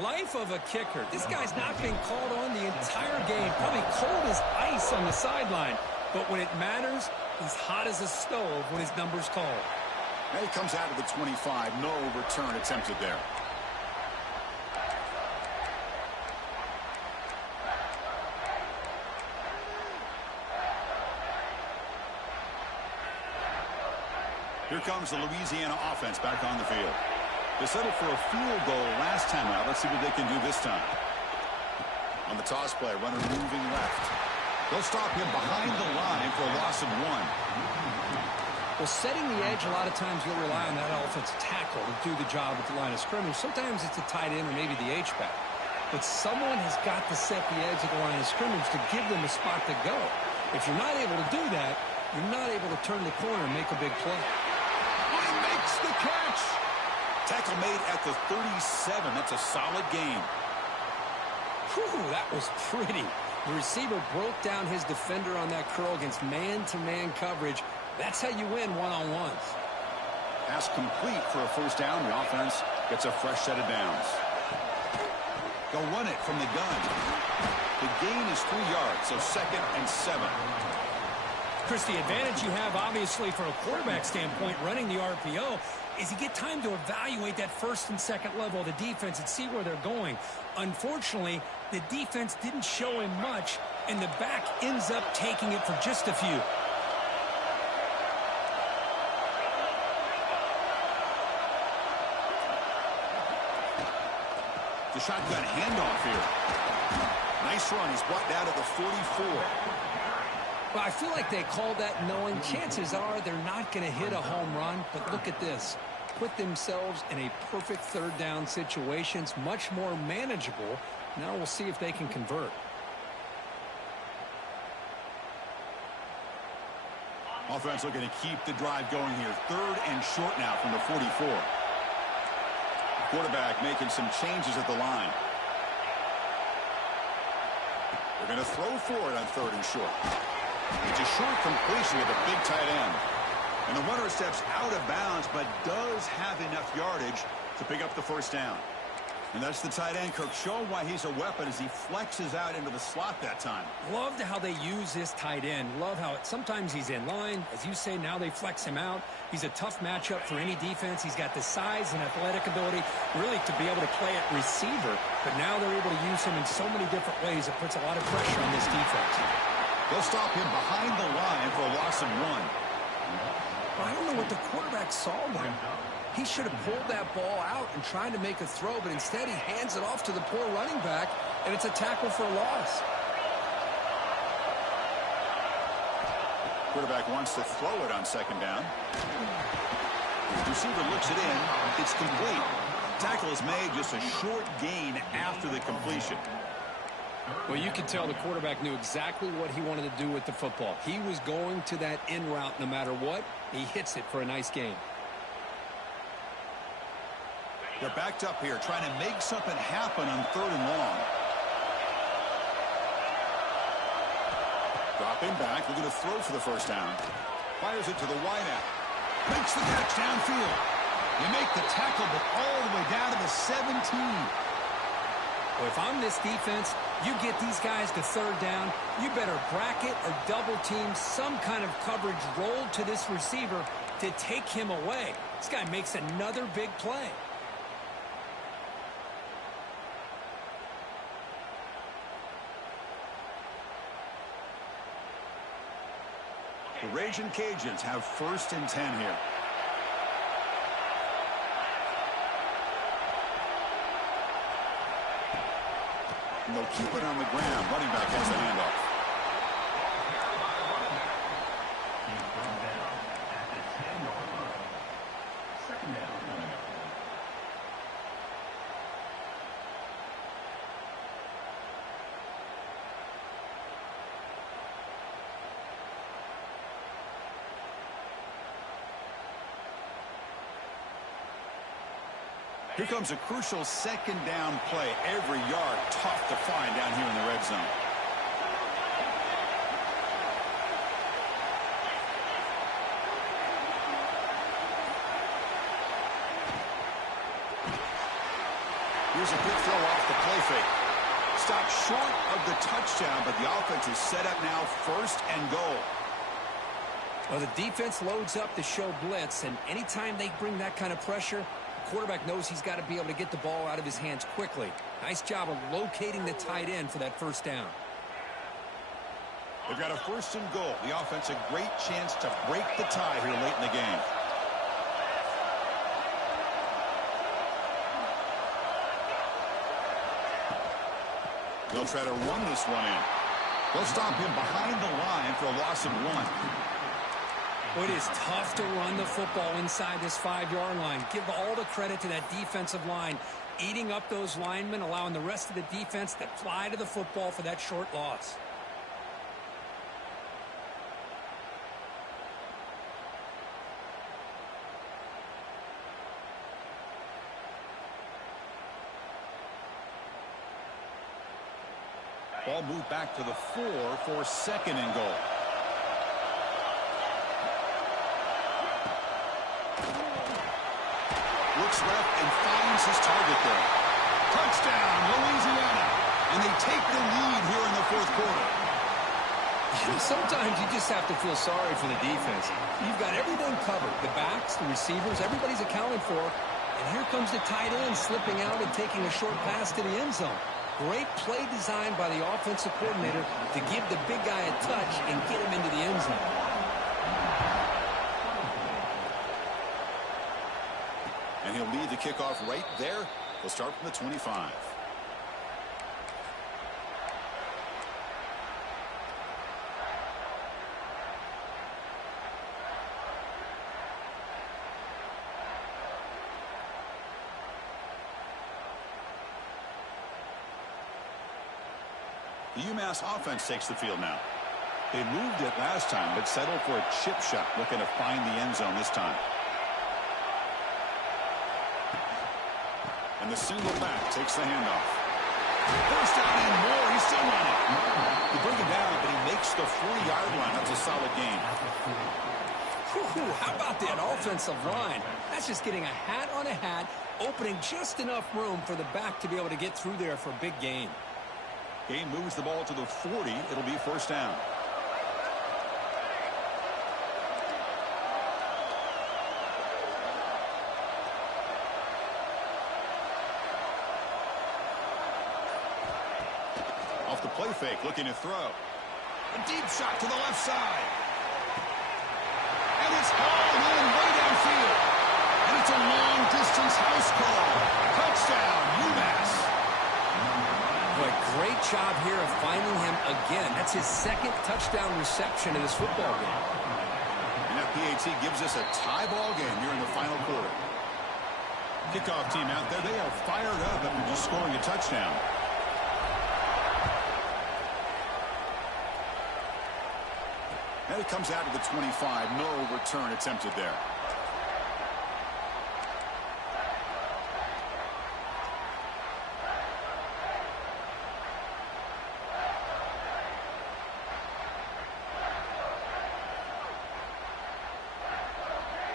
life of a kicker. This guy's not been called on the entire game. Probably cold as ice on the sideline. But when it matters, he's hot as a stove when his number's called. And he comes out of the 25. No return attempted there. Here comes the Louisiana offense back on the field. They settled for a field goal last time out. Let's see what they can do this time. On the toss play, runner moving left. They'll stop him behind the line for a loss of 1. Well, setting the edge, a lot of times you'll rely on that offensive tackle to do the job at the line of scrimmage. Sometimes it's a tight end or maybe the H-back. But someone has got to set the edge at the line of scrimmage to give them a spot to go. If you're not able to do that, you're not able to turn the corner and make a big play. He makes the catch. Tackle made at the 37. That's a solid gain. Whew, that was pretty. The receiver broke down his defender on that curl against man-to-man coverage. That's how you win one-on-ones. Pass complete for a first down. The offense gets a fresh set of downs. They'll run it from the gun. The gain is 3 yards, so 2nd and 7. Chris, the advantage you have, obviously, from a quarterback standpoint, running the RPO, is you get time to evaluate that first and second level of the defense and see where they're going. Unfortunately, the defense didn't show him much, and the back ends up taking it for just a few. The shotgun handoff here. Nice run. He's brought down to the 44. Well, I feel like they called that knowing chances are they're not going to hit a home run. But look at this. Put themselves in a perfect third down situation. It's much more manageable. Now we'll see if they can convert. Offense looking to keep the drive going here. 3rd and short now from the 44. Quarterback making some changes at the line. They're going to throw for it on 3rd and short. It's a short completion with a big tight end. And the runner steps out of bounds, but does have enough yardage to pick up the first down. And that's the tight end, Kirk, showing why he's a weapon as he flexes out into the slot that time. Loved how they use this tight end. Love how sometimes he's in line. As you say, now they flex him out. He's a tough matchup for any defense. He's got the size and athletic ability really to be able to play at receiver. But now they're able to use him in so many different ways. It puts a lot of pressure on this defense. They'll stop him behind the line for a loss of 1. Well, I don't know what the quarterback saw there. He should have pulled that ball out and tried to make a throw, but instead he hands it off to the poor running back, and it's a tackle for a loss. Quarterback wants to throw it on 2nd down. The receiver looks it in. It's complete. Tackle is made, just a short gain after the completion. Well, you could tell the quarterback knew exactly what he wanted to do with the football. He was going to that in route no matter what. He hits it for a nice gain. They're backed up here, trying to make something happen on 3rd and long. Dropping back, looking to throw for the first down. Fires it to the wideout. Makes the catch downfield. You make the tackle, but all the way down to the 17. Well, if I'm this defense, you get these guys to 3rd down, you better bracket or double team some kind of coverage rolled to this receiver to take him away. This guy makes another big play. The Raging Cajuns have 1st and 10 here. And they'll keep it on the ground. Running back has the handoff. Here comes a crucial 2nd down play. Every yard tough to find down here in the red zone. Here's a good throw off the play fake. Stopped short of the touchdown, but the offense is set up now 1st and goal. Well, the defense loads up to show blitz, and anytime they bring that kind of pressure, quarterback knows he's got to be able to get the ball out of his hands quickly. Nice job of locating the tight end for that first down. They've got a 1st and goal. The offense a great chance to break the tie here late in the game. They'll try to run this one in. They'll stop him behind the line for a loss of 1. Well, it is tough to run the football inside this 5-yard line. Give all the credit to that defensive line, eating up those linemen, allowing the rest of the defense to fly to the football for that short loss. Ball moved back to the 4 for 2nd and goal. Looks left and finds his target there. Touchdown, Louisiana. And they take the lead here in the 4th quarter. Sometimes you just have to feel sorry for the defense. You've got everything covered. The backs, the receivers, everybody's accounted for. And here comes the tight end slipping out and taking a short pass to the end zone. Great play design by the offensive coordinator to give the big guy a touch and get him into the end zone. And he'll lead the kickoff right there. He'll start from the 25. The UMass offense takes the field now. They moved it last time, but settled for a chip shot, looking to find the end zone this time. And the single back takes the handoff. First down and more. He's still running. They bring him down, but he makes the 40-yard line. That's a solid gain. How about that offensive line? That's just getting a hat on a hat, opening just enough room for the back to be able to get through there for a big gain. Gain moves the ball to the 40. It'll be first down. Off the play fake, looking to throw. A deep shot to the left side. And it's hauled in way downfield. And it's a long-distance house call. Touchdown, UMass. Boy, great job here of finding him again. That's his 2nd touchdown reception in this football game. And that PAT gives us a tie ball game here in the final quarter. Kickoff team out there, they are fired up after just scoring a touchdown. And it comes out to the 25. No return attempted there.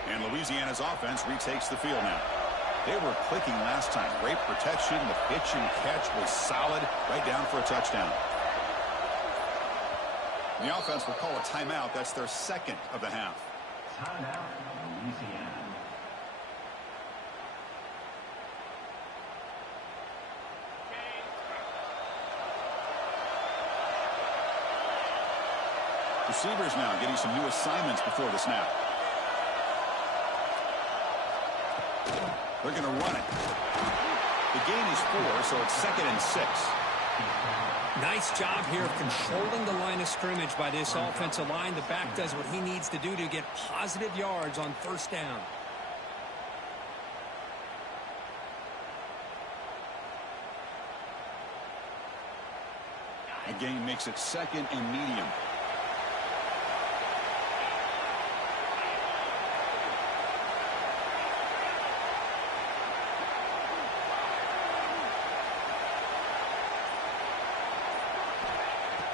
And Louisiana's offense retakes the field now. They were clicking last time. Great protection. The pitch and catch was solid. Right down for a touchdown. The offense will call a timeout. That's their 2nd of the half. Timeout, Louisiana. Receivers now getting some new assignments before the snap. They're going to run it. The gain is 4, so it's 2nd and 6. Nice job here of controlling the line of scrimmage by this offensive line. The back does what he needs to do to get positive yards on first down. The gain makes it 2nd and medium.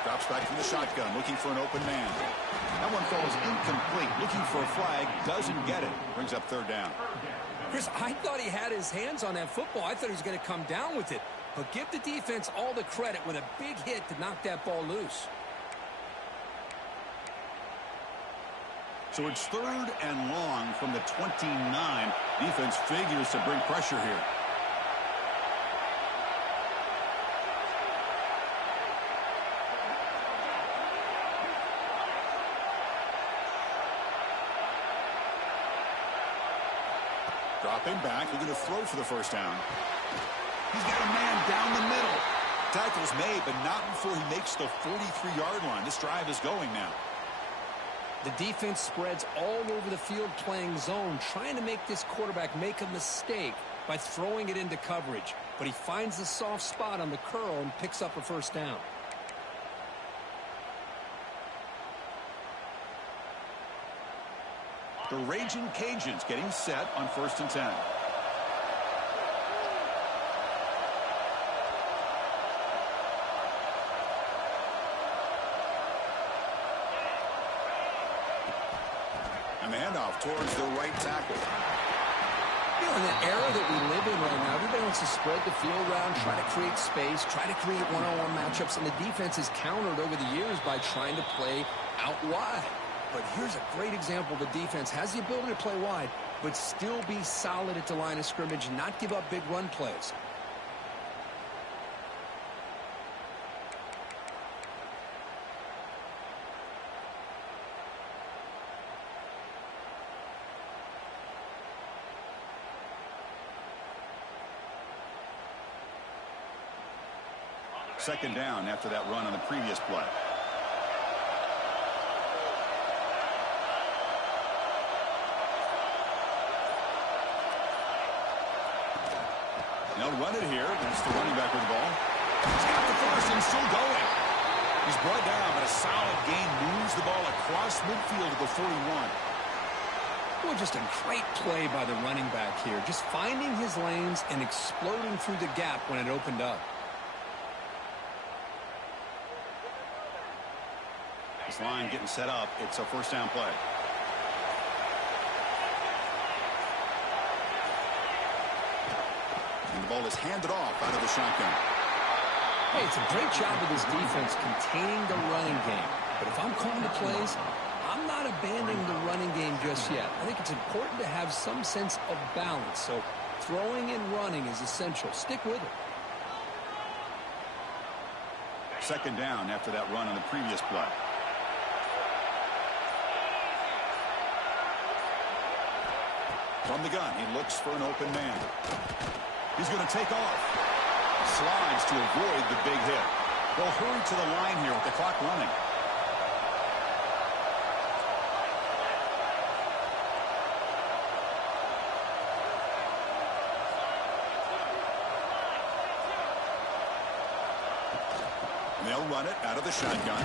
Drops back from the shotgun, looking for an open man. That one falls incomplete, looking for a flag, doesn't get it. Brings up 3rd down. Chris, I thought he had his hands on that football. I thought he was going to come down with it. But give the defense all the credit with a big hit to knock that ball loose. So it's 3rd and long from the 29. Defense figures to bring pressure here. Dropping back, looking to throw for the first down. He's got a man down the middle. Tackle's made, but not before he makes the 43-yard line. This drive is going now. The defense spreads all over the field playing zone, trying to make this quarterback make a mistake by throwing it into coverage. But he finds the soft spot on the curl and picks up a first down. The Raging Cajuns getting set on 1st and 10. And the handoff towards the right tackle. You know, in the era that we live in right now, everybody wants to spread the field around, try to create space, try to create one-on-one matchups, and the defense is countered over the years by trying to play out wide. But here's a great example. The defense has the ability to play wide, but still be solid at the line of scrimmage, not give up big run plays. Second down after that run on the previous play. They'll run it here. It's the running back with the ball. He's got the first and still going. He's brought down, but a solid gain moves the ball across midfield to the 41. Well, just a great play by the running back here. Just finding his lanes and exploding through the gap when it opened up. This line getting set up. It's a first down play. And the ball is handed off out of the shotgun. Hey, it's a great job of this defense containing the running game. But if I'm calling the plays, I'm not abandoning the running game just yet. I think it's important to have some sense of balance. So throwing and running is essential. Stick with it. Second down after that run on the previous play. From the gun, he looks for an open man. He's going to take off. Slides to avoid the big hit. They'll hurry to the line here with the clock running. And they'll run it out of the shotgun.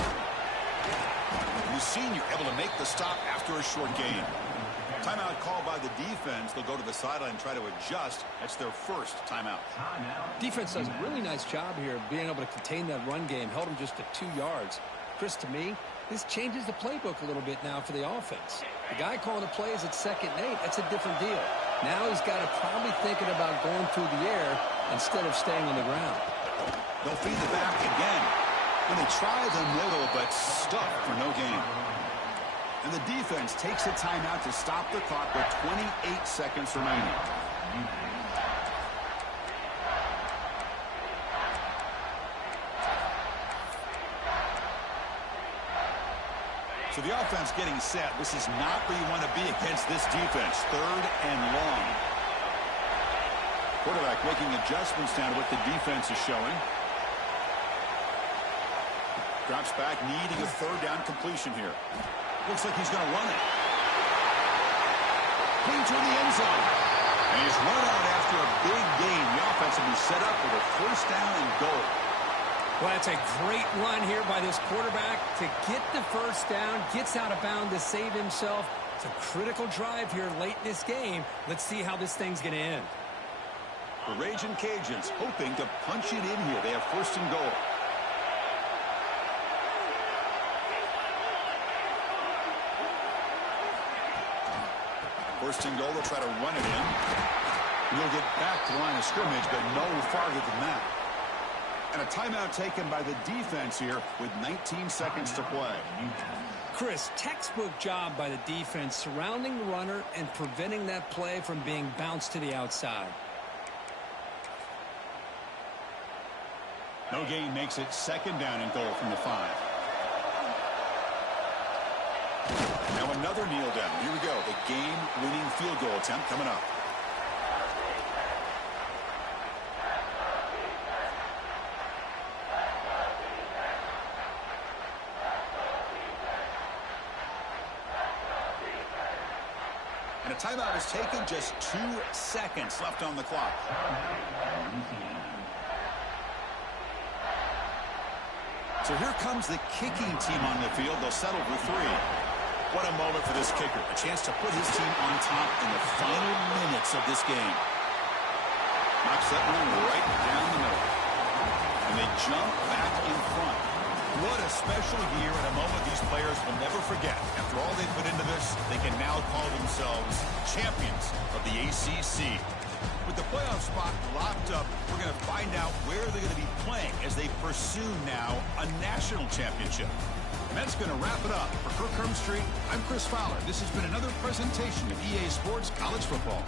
The senior able to make the stop after a short gain. Timeout called by the defense. They'll go to the sideline and try to adjust. That's their first timeout. Defense does a really nice job here of being able to contain that run game. Held them just to 2 yards. Chris, to me, this changes the playbook a little bit now for the offense. The guy calling the plays at 2nd and 8, that's a different deal. Now he's got to probably thinking about going through the air instead of staying on the ground. They'll feed the back again. And they try the middle, but stuck for no gain. And the defense takes a timeout to stop the clock with 28 seconds remaining. So the offense getting set. This is not where you want to be against this defense. 3rd and long. Quarterback making adjustments down to what the defense is showing. Drops back, needing a 3rd down completion here. Looks like he's going to run it. Clean to the end zone. And he's run out after a big gain. The offense will be set up with a 1st down and goal. Well, that's a great run here by this quarterback to get the 1st down. Gets out of bounds to save himself. It's a critical drive here late in this game. Let's see how this thing's going to end. The Raging Cajuns hoping to punch it in here. They have 1st and goal. First and goal, they'll try to run it in. We'll get back to the line of scrimmage, but no farther than that. And a timeout taken by the defense here with 19 seconds to play. Chris, textbook job by the defense surrounding the runner and preventing that play from being bounced to the outside. No gain makes it 2nd down and goal from the 5. Now another kneel down. Here we go. The game-winning field goal attempt coming up. timeout is taken. Just 2 seconds left on the clock. So here comes the kicking team on the field. They'll settle for 3. What a moment for this kicker. A chance to put his team on top in the final minutes of this game. Knocks that one right down the middle. And they jump back in front. What a special year and a moment these players will never forget. After all they put into this, they can now call themselves champions of the ACC. With the playoff spot locked up, we're going to find out where they're going to be playing as they pursue now a national championship. And that's going to wrap it up. For Kirk Street, I'm Chris Fowler. This has been another presentation of EA Sports College Football.